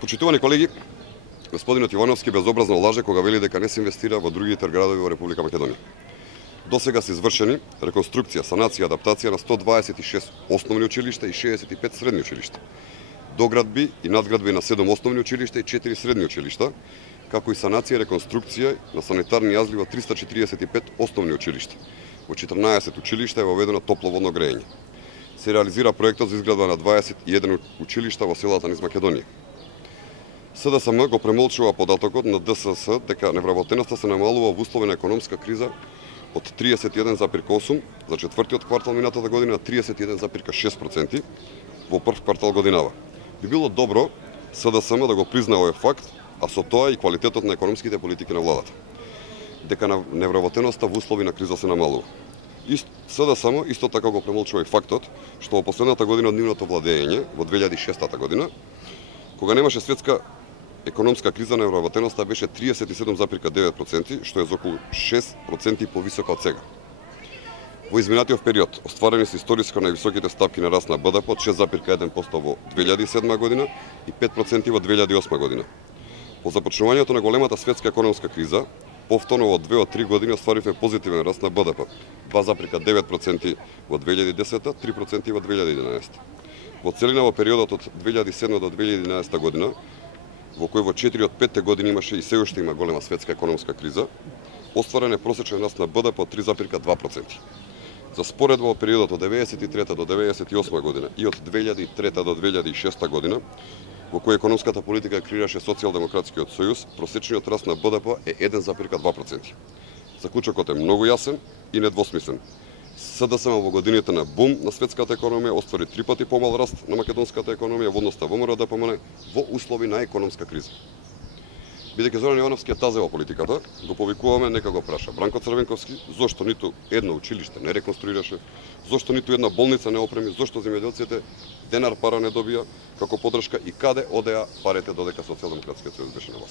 Почитувани колеги, господинот Ивановски безобразно лаже кога вели дека не се инвестира во другите градови во Република Македонија. Досега се извршени реконструкција, санација, адаптација на 126 основни училишта и 65 средни училишта, доградби и надградби на 7 основни училишта и 4 средни училишта, како и санација и реконструкција на санитарни јазли во 345 основни училишта. Во 14 училишта е воведено топловодно грејење. Се реализира проектот за изградба на 21 училишта во селата низ Македонија. СДСМ го премолчува податокот на ДСС дека невработеноста се намалува во услови на економска криза од 31,8 за четвртиот квартал минатата година на 31,6% во прв квартал годинава. Би било добро СДСМ да го признае овој факт, а со тоа и квалитетот на економските политики на владата. Дека невработеноста во услови на криза се намалува. СДСМ исто така го премолчува и фактот што во последната година од нивното владење, во 2006 година, кога немаше светска економска криза, невработеноста беше 37,9%, што е за околу 6% повисока од сега. Во изминатиот период остварени се историска највисоките стапки на раст на БДП од 6,1% во 2007 година и 5% во 2008 година. По започнувањето на големата светска економска криза, повторно во 2 од 3 години остваривме позитивен раст на БДП, 2,9% во 2010, 3% во 2011. Во целина во периодот од 2007 до 2011 година, во кој во 4 од 5 години имаше и се уште има голема светска економска криза, остварен е просечен раст на БДП од 3,2%. За споредба во периодот од 1993 до 1998 година и од 2003 до 2006 година, во кој економската политика креираше Социјалдемократскиот сојуз, просечниот раст на БДП е 1,2%. Заклучокот е многу јасен и недвосмислен. СДСМ во годините на бум на светската економија оствари 3 пати помал раст на македонската економија во однос на ВМРО-ДПМН во услови на економска криза. Бидејќи Зоран Ивановски е таза во политиката, го повикуваме нека го праша Бранко Црвенковски зошто ниту едно училиште не реконструираше, зошто ниту една болница не опреми, зошто земјоделците денар пара не добија како подршка и каде одеа парите додека Социјалдемократскиот сојуз беше на власт.